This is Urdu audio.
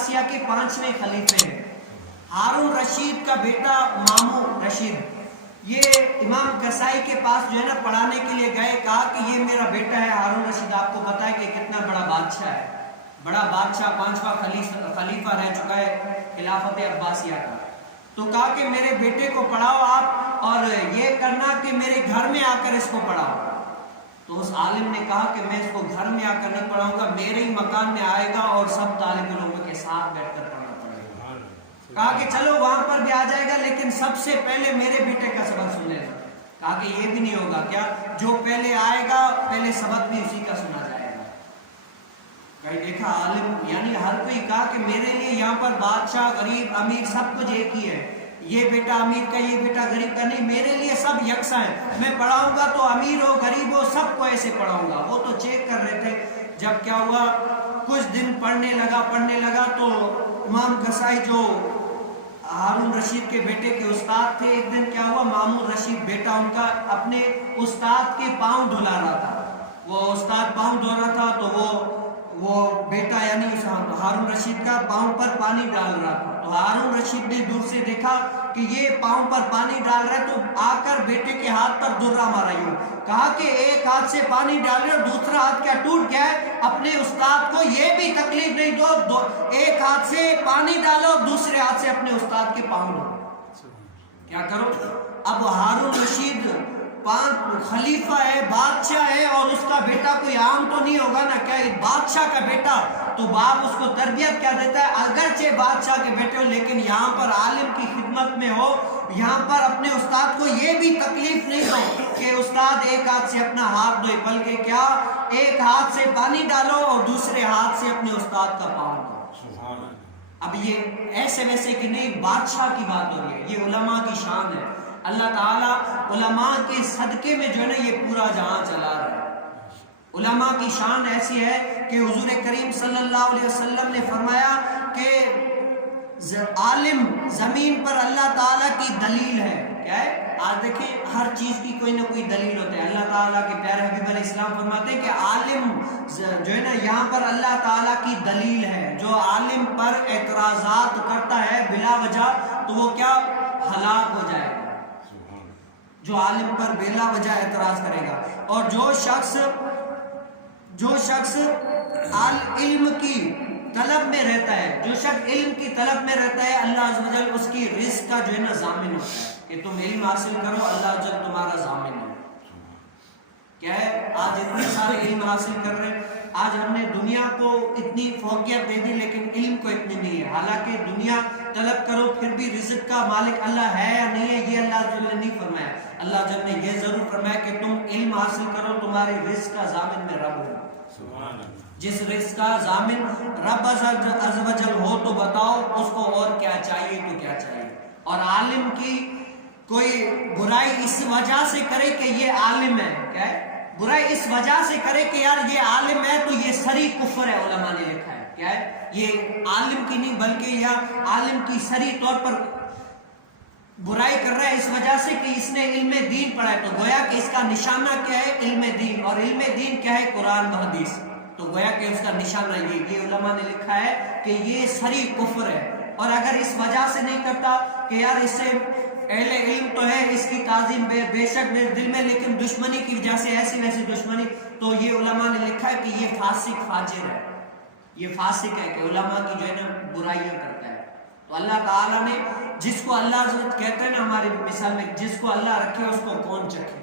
عباسیہ کے 5ویں خلیفے ہیں۔ ہارون رشید کا بیٹا مامون رشید، یہ امام قصائی کے پاس جو ہے نا پڑھانے کے لیے گئے، کہا کہ یہ میرا بیٹا ہے ہارون رشید، آپ کو پتا ہے کہ کتنا بڑا بادشاہ ہے، بڑا بادشاہ 5واں خلیفہ رہ چکا ہے خلافت عباسیہ کا، تو کہا کہ میرے بیٹے کو پڑھاؤ آپ، اور یہ کرنا کہ میرے گھر میں آ کر اس کو پڑھاؤ۔ تو اس عالم نے کہا کہ میں اس کو گھر میں آ کر نہیں پڑھاؤں گا، میرے ہی مکان میں آئے گا اور سب طالب علموں کے ساتھ بیٹھ کر پڑھنا پڑے گا۔ کہا کہ چلو وہاں پر بھی آ جائے گا، لیکن سب سے پہلے میرے بیٹے کا سبق سنے گا۔ کہا کہ یہ بھی نہیں ہوگا، کیا جو پہلے آئے گا پہلے سبق بھی اسی کا سنا جائے گا۔ کہیں دیکھا عالم، یعنی ہر کوئی کہا کہ میرے لیے یہاں پر بادشاہ غریب امیر سب کچھ ایک ہی ہے، یہ بیٹا امیر کا یہ بیٹا غریب کا نہیں، میرے لیے سب یکساں ہیں، میں پڑھاؤں گا تو امیر ہو غریب ہو سب کو ایسے پڑھاؤں گا۔ وہ تو چیک کر رہے تھے، جب کیا ہوا کچھ دن پڑھنے لگا تو امام قصائی جو ہارون رشید کے بیٹے کے استاد تھے، ایک دن کیا ہوا مامون رشید بیٹا ان کا اپنے استاد کے پاؤں دھلا رہا تھا، وہ استاد پاؤں دھو رہا تھا تو وہ بیٹا یعنی ہارون رشید کا پاؤں پر پانی ڈال رہا تھا، تو ہارون رشید نے دور سے دیکھا کہ یہ پاؤں پر پانی ڈال رہا ہے، تو آ کر بیٹے کے ہاتھ پر درہ مارا یوں، کہا کہ ایک ہاتھ سے پانی ڈال رہے اور دوسرا ہاتھ کیا ٹوٹ گیا ہے، اپنے استاد کو یہ بھی تکلیف نہیں دو، ایک ہاتھ سے پانی ڈالو اور دوسرے ہاتھ سے اپنے استاد کے پاؤں ڈالو، کیا کرو۔ اب ہارون رشید 5 خلیفہ ہے، بادشاہ ہے، اور اس کا بیٹا کوئی عام تو نہیں ہوگا نا، کیا ایک بادشاہ کا بیٹا، تو باپ اس کو تربیت کیا دیتا ہے، اگرچہ بادشاہ کے بیٹے ہو لیکن یہاں پر عالم کی خدمت میں ہو، یہاں پر اپنے استاد کو یہ بھی تکلیف نہیں دو کہ استاد ایک ہاتھ سے اپنا ہاتھ دھوئے، بلکہ کیا ایک ہاتھ سے پانی ڈالو اور دوسرے ہاتھ سے اپنے استاد کا پاؤں دھو۔ اب یہ ایسے ویسے کہ نہیں، بادشاہ کی بات ہو رہی ہے، یہ علماء کی شان ہے، اللہ تعالیٰ علماء کے صدقے میں جو ہے نا یہ پورا جہاں چلا رہا ہے۔ علماء کی شان ایسی ہے کہ حضور کریم صلی اللہ علیہ وسلم نے فرمایا کہ عالم زمین پر اللہ تعالیٰ کی دلیل ہے، کیا ہے، آج دیکھیں ہر چیز کی کوئی نہ کوئی دلیل ہوتا ہے، اللہ تعالیٰ کے پیارے حبیب علیہ السلام فرماتے ہیں کہ عالم جو ہے نا یہاں پر اللہ تعالیٰ کی دلیل ہے، جو عالم پر اعتراضات کرتا ہے بلا وجہ تو وہ کیا ہلاک ہو جائے گا، جو عالم پر بلا وجہ اعتراض کرے گا، اور جو شخص علم کی طلب میں رہتا ہے، جو شخص علم کی طلب میں رہتا ہے، اللہ عز و جل اس کی رزق کا جو ہے نا ضامن ہوتا ہے کہ تم علم حاصل کرو، اللہ عز و جل تمہارا ضامن ہے۔ کیا ہے، آج اتنے سارے علم حاصل کر رہے ہیں، آج ہم نے دنیا کو اتنی فوقیت دے دی لیکن علم کو اتنی نہیں ہے، حالانکہ دنیا طلب کرو پھر بھی رزق کا مالک اللہ ہے یا نہیں ہے یہ اللہ عز و جل نے نہیں فرمایا، اللہ عز و جل نے یہ ضرور فرمایا کہ تم علم حاصل کرو، تمہارے رزق کا ضامن میں رب ہو، جس رزق کا ضامن رب عز و جل ہو تو بتاؤ اس کو اور کیا چاہیے تو کیا چاہیے۔ اور عالم کی کوئی برائی اس وجہ سے کرے کہ یہ عالم ہے، کیا ہے، برائی اس وجہ سے کرے کہ یار یہ عالم ہے تو یہ سری کفر ہے، علماء نے لکھا ہے، کیا ہے، یہ عالم کی نہیں بلکہ یہ عالم کی سری طور پر برائی کر رہا ہے اس وجہ سے کہ اس نے علم دین پڑھا ہے، تو گویا کہ اس کا نشانہ کیا ہے، علم دین، اور علم دین کیا ہے، قرآن و حدیث، تو گویا کہ اس کا نشانہ یہ علماء نے لکھا ہے کہ یہ سری کفر ہے۔ اور اگر اس وجہ سے نہیں کرتا کہ یار اس سے اہل علم تو ہے، اس کی تعظیم بے شک میرے دل میں، لیکن دشمنی کی وجہ سے ایسی ویسی دشمنی، تو یہ علماء نے لکھا ہے کہ یہ فاسق فاجر ہے، یہ فاسق ہے کہ علماء کی جو ہے نا برائیاں کرتا ہے۔ تو اللہ تعالیٰ نے جس کو اللہ کہتے ہیں نا ہماری مثال میں، جس کو اللہ رکھے اس کو کون چکھے۔